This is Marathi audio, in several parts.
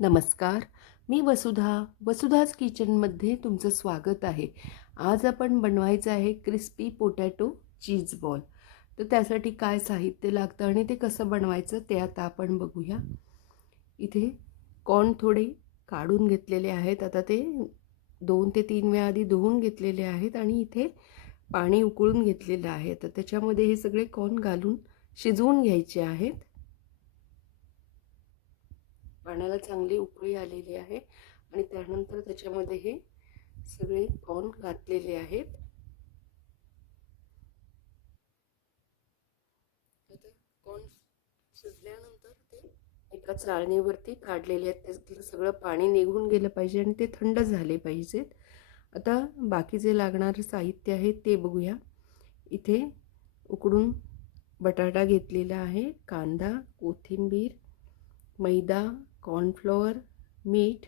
नमस्कार. मी वसुधाज किचनमध्ये तुमचं स्वागत आहे. आज आपण बनवायचं आहे क्रिस्पी पोटॅटो चीज बॉल. तर त्यासाठी काय साहित्य लागतं आणि ते कसं बनवायचं ते आता आपण बघूया. इथे कॉर्न थोडे काढून घेतलेले आहेत. आता ते 2 ते 3 वेळा आधी धुवून घेतलेले आहेत आणि इथे पाणी उकळून घेतलेलं आहे. तर त्याच्यामध्ये हे सगळे कॉर्न घालून शिजवून घ्यायचे आहेत. पाण्याला चांगली उकळी आलेली आहे आणि त्यानंतर त्याच्यामध्ये हे सगळे कॉर्न घातलेले आहेत. आता कॉर्न शिजल्यानंतर ते एका चाळणीवरती काढलेले आहेत. त्यातलं सगळं पाणी निघून गेलं पाहिजे आणि ते थंड झाले पाहिजेत. आता बाकीचे लागणारे साहित्य आहे ते बघूया. इथे उकडून बटाटा घेतलेला आहे, कांदा, कोथिंबीर, मैदा, कॉर्नफ्लॉवर, मीठ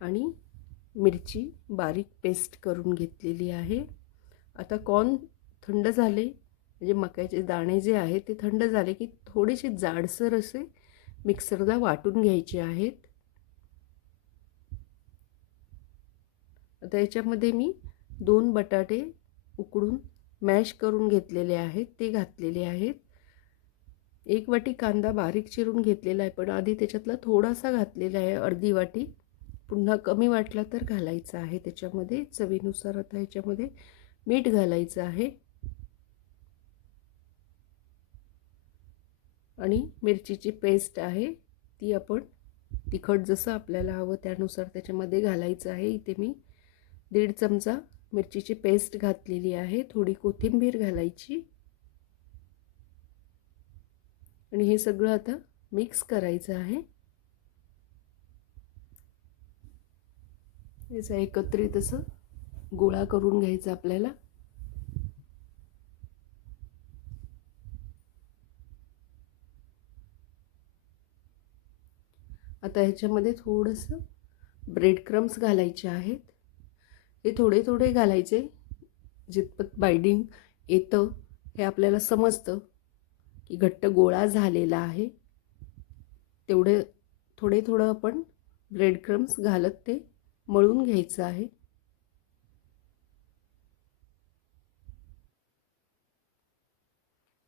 आणि मिरची बारीक पेस्ट करून घेतलेली आहे. आता कॉर्न थंड झाले म्हणजे मक्याचे दाणे जे आहेत ते थंड झाले की थोडेसे जाडसर असे मिक्सरला वाटून घ्यायचे आहेत. आता याच्यामध्ये मी 2 बटाटे उकडून मॅश करून घेतलेले आहेत ते घातलेले आहेत. 1 वाटी कांदा बारीक चिरून घेतलेला आहे, पण आधी त्याच्यातला थोडासा घातलेला आहे, अर्धी वाटी. पुन्हा कमी वाटला तर घालायचा आहे त्याच्यामध्ये चवीनुसार. आता ह्याच्यामध्ये मीठ घालायचं आहे आणि मिरचीची पेस्ट आहे ती आपण तिखट जसं आपल्याला हवं त्यानुसार त्याच्यामध्ये घालायचं आहे. इथे मी 1.5 चमचा मिरचीची पेस्ट घातलेली आहे. थोडी कोथिंबीर घालायची आणि हे सगळं आता मिक्स करायचं आहे. याचा एकत्रित असं गोळा करून घ्यायचा आपल्याला. आता ह्याच्यामध्ये थोडंसं ब्रेड क्रम्स घालायचे आहेत. हे थोडे थोडे घालायचे, जितपत बाइंडिंग येतं हे आपल्याला समजतं की घट्ट गोळा झालेला आहे तेवढे थोडे थोडं आपण ब्रेड क्रम्स घालत ते मळून घ्यायचं आहे.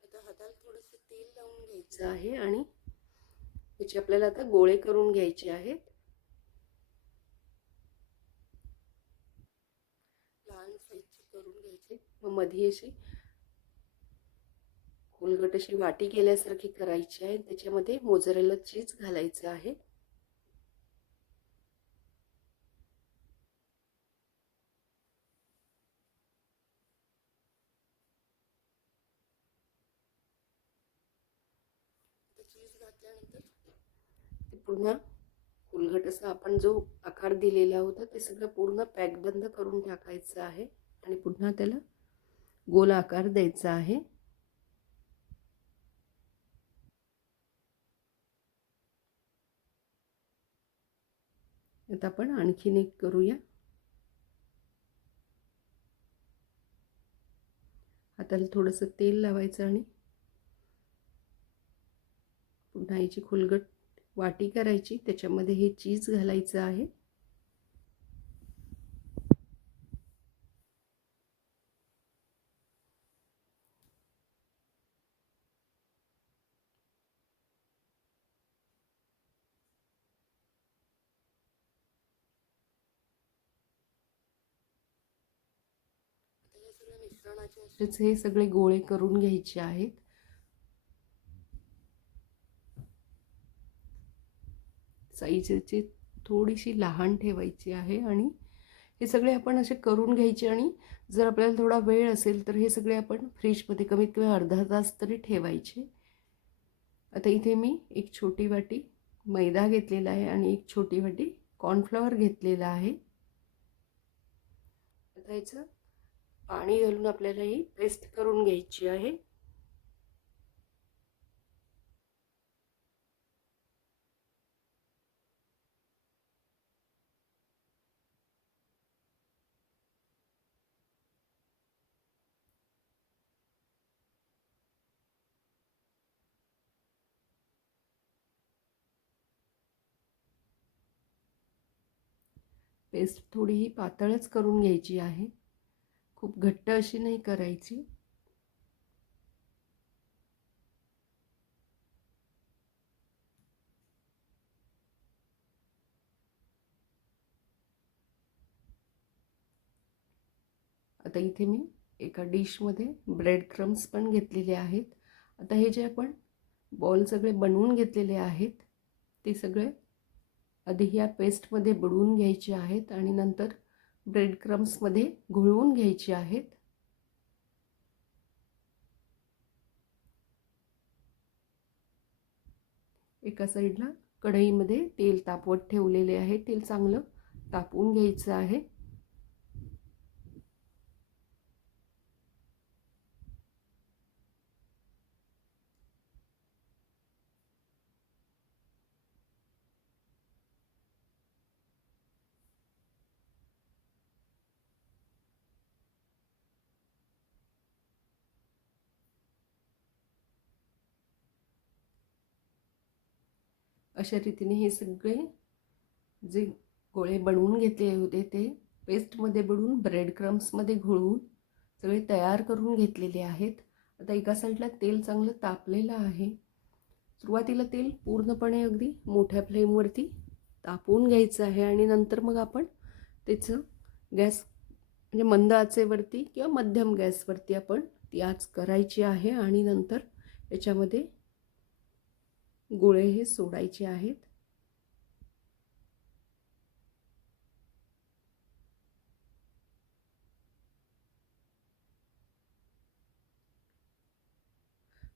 आता हाताला थोडंसं तेल लावून घ्यायचं आहे आणि त्याचे आपल्याला आता गोळे करून घ्यायचे आहेत. लहान साईजचे करून घ्यायचे. मग मध्ये अशी खोलगट अशी वाटी केल्यासारखी करायची आहे. त्याच्यामध्ये मोझरेला चीज घालायचं आहे. चीज घातल्यानंतर ते पुन्हा खोलगट असा आपण जो आकार दिलेला होता ते सगळं पूर्ण पॅक बंद करून टाकायचं आहे आणि पुन्हा त्याला गोल आकार द्यायचा आहे. आता आपण आणखीन एक करूया. हाताला थोडंसं तेल लावायचं आणि पुन्हा याची खोलगट वाटी करायची, त्याच्यामध्ये हे चीज घालायचं आहे. या सगळ्या मिश्रणाचे असेच हे सगळे गोळे करून घ्यायचे आहेत. साईजची थोडीशी लहान ठेवायची आहे आणि हे सगळे आपण असे करून घ्यायचे आणि जर आपल्याला थोडा वेळ असेल तर हे सगळे आपण फ्रीजमध्ये कमीत कमी अर्धा तास तरी ठेवायचे. आता इथे मी एक छोटी वाटी मैदा घेतलेला आहे आणि एक छोटी वाटी कॉर्नफ्लॉवर घेतलेला आहे. आता याचं पाणी घालून आपल्याला ही पेस्ट करून घ्यायची आहे. पेस्ट थोडीही पातळच करून घ्यायची आहे, खूप घट्ट अशी नाही करायची. आता इथे मी एका डिशमध्ये ब्रेड क्रम्स पण घेतलेले आहेत. आता हे जे आपण बॉल सगळे बनवून घेतलेले आहेत ते सगळे आधी ह्या पेस्टमध्ये बुडवून घ्यायचे आहेत आणि नंतर ब्रेड क्रम्समध्ये घोळवून घ्यायचे आहेत. एका साईडला कढईमध्ये तेल तापवत ठेवलेले आहे. तेल चांगलं तापवून घ्यायचं आहे. अशा रीतीने हे सगळे जे गोळे बनवून घेतले होते ते पेस्टमध्ये बुडवून ब्रेड क्रम्समध्ये घोळवून सगळे तयार करून घेतलेले आहेत. आता एका साईडला तेल चांगलं तापलेलं आहे. सुरुवातीला तेल पूर्णपणे अगदी मोठ्या फ्लेमवरती तापवून घ्यायचं आहे आणि नंतर मग आपण त्याचं गॅस म्हणजे मंद आचेवरती किंवा मध्यम गॅसवरती आपण ती आच करायची आहे आणि नंतर याच्यामध्ये गोळे हे सोडायचे आहेत.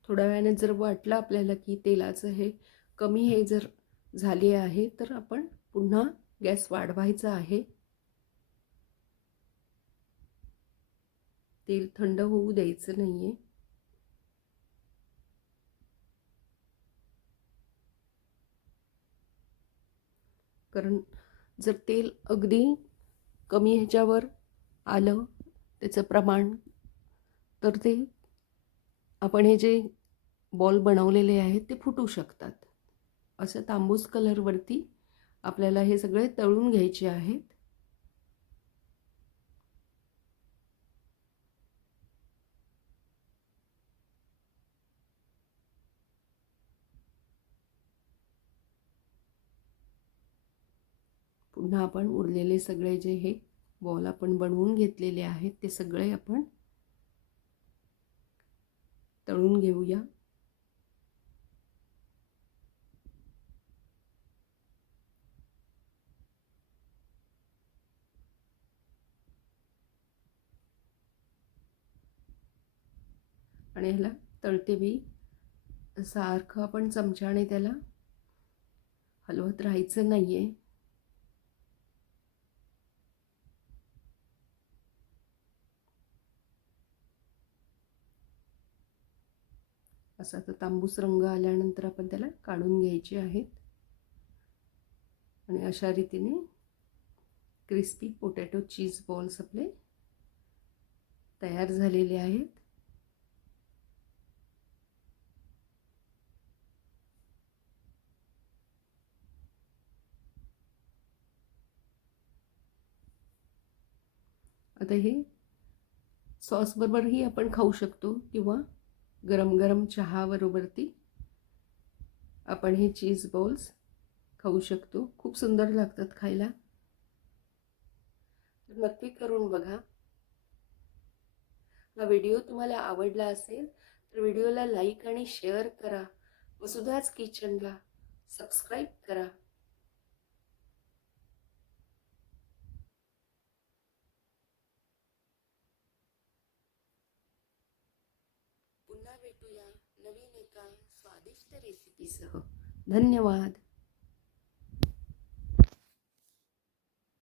थोड्या वेळाने जर वाटलं आपल्याला की तेलाचं हे कमी हे जर झाले आहे तर आपण पुन्हा गॅस वाढवायचा आहे. तेल थंड होऊ द्यायचं नाहीये. कारण जर तेल अगदी कमी ह्याच्यावर आलं त्याचं प्रमाण तर ते आपण हे जे बॉल बनवलेले आहेत ते फुटू शकतात. असं तांबूस कलरवरती आपल्याला हे सगळे तळून घ्यायचे आहेत. पुन्हा आपण उरलेले सगळे जे हे बॉल आपण बनवून घेतलेले आहेत ते सगळे आपण तळून घेऊया. आणि ह्याला तळतेवेळी सारखं आपण चमच्याने त्याला हलवत राहायचं नाहीये. असा तर तांबूस रंग आल्यानंतर आपण त्याला काढून घ्यायचे आहेत. आणि अशा रीतीने क्रिस्पी पोटॅटो चीज बॉल्स आपले तयार झालेले आहेत. आता हे सॉसबरोबरही आपण खाऊ शकतो किंवा गरम गरम चहाबरोबरती आपण हे चीज बॉल्स खाऊ शकतो. खूप सुंदर लागतात खायला. तर नक्की करून बघा. हा व्हिडिओ तुम्हाला आवडला असेल तर व्हिडिओला लाईक आणि शेअर करा. वसुधाच किचनला सबस्क्राईब करा. पुन्हा भेटूया नवीन एका स्वादिष्ट रेसिपीसह. धन्यवाद.